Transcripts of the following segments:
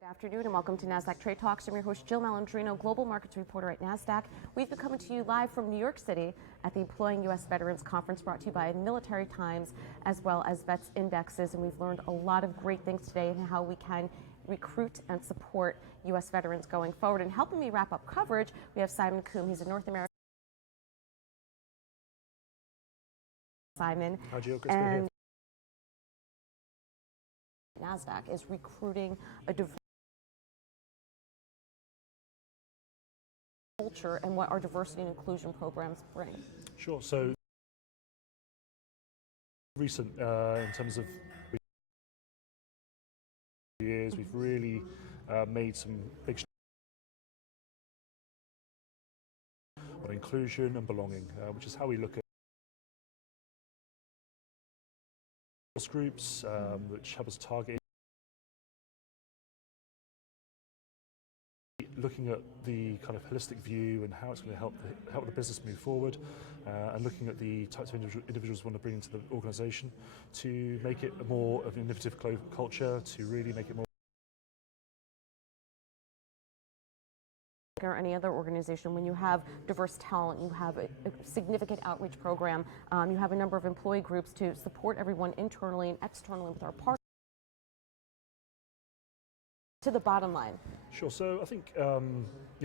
Good afternoon and welcome to Nasdaq Trade Talks. I'm your host Jill Malandrino, Global Markets Reporter at Nasdaq. We've been coming to you live from New York City at the Employing U.S. Veterans Conference brought to you by Military Times as well as Vets Indexes. And we've learned a lot of great things today and how we can recruit and support U.S. veterans going forward. And helping me wrap up coverage, we have Simon Coombe. He's a North American. Simon. Hi, Jill. Good to be here. Nasdaq is recruiting a diverse culture and what our diversity and inclusion programs bring. Sure. So recent in terms of years, we've really made some big on inclusion and belonging, which is how we look at groups, which help us target. Looking at the kind of holistic view and how it's going to help the business move forward, and looking at the types of individuals we want to bring into the organisation to make it more of an innovative culture, to really make it more. Or any other organization, when you have diverse talent, you have a significant outreach program, you have a number of employee groups to support everyone internally and externally with our partners. To the bottom line. Sure. So I think, I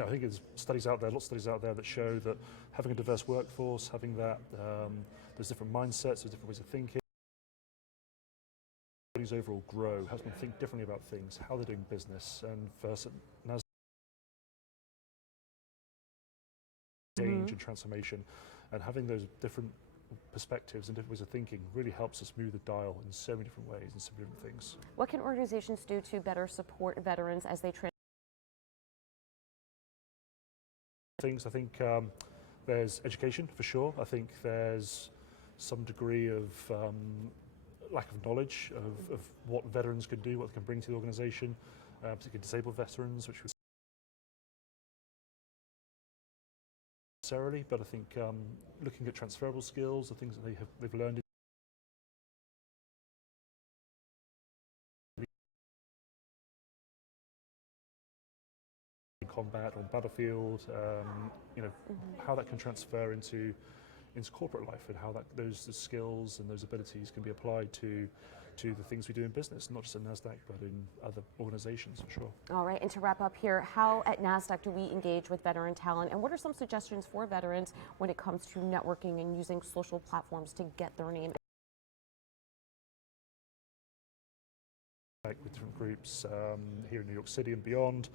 think there's studies out there, lots of studies out there that show that having a diverse workforce, having that, there's different mindsets, there's different ways of thinking. Companies overall grow, helps them think differently about things, how they're doing business, and first Nasdaq change and transformation, and having those different perspectives and different ways of thinking really helps us move the dial in so many different ways and so many different things. What can organizations do to better support veterans as they I think there's education for sure. I think there's some degree of lack of knowledge of what veterans can do, what they can bring to the organisation, particularly disabled veterans, which necessarily, but I think looking at transferable skills, the things that they've learned in combat or battlefield, how that can transfer into corporate life, and how those skills and those abilities can be applied to the things we do in business, not just at Nasdaq, but in other organizations, for sure. All right, and to wrap up here, how at Nasdaq do we engage with veteran talent, and what are some suggestions for veterans when it comes to networking and using social platforms to get their name? With different groups here in New York City and beyond.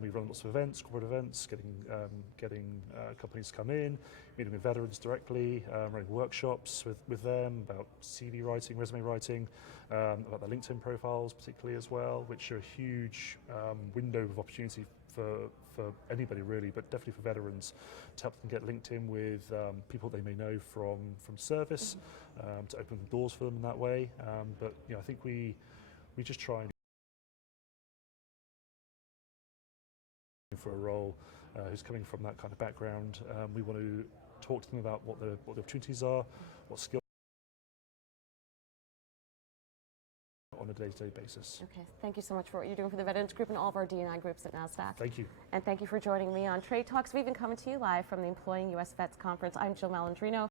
We run lots of events, corporate events, getting companies to come in, meeting with veterans directly, running workshops with them about CV writing, resume writing, about their LinkedIn profiles particularly as well, which are a huge window of opportunity for anybody really, but definitely for veterans, to help them get linked in with people they may know from service, to open doors for them in that way. But I think we just try and for a role who's coming from that kind of background. We want to talk to them about what the opportunities are, what skills on a day-to-day basis. Okay, thank you so much for what you're doing for the Veterans Group and all of our D&I groups at Nasdaq. Thank you. And thank you for joining me on Trade Talks. We've been coming to you live from the Employing U.S. Vets Conference. I'm Jill Malandrino.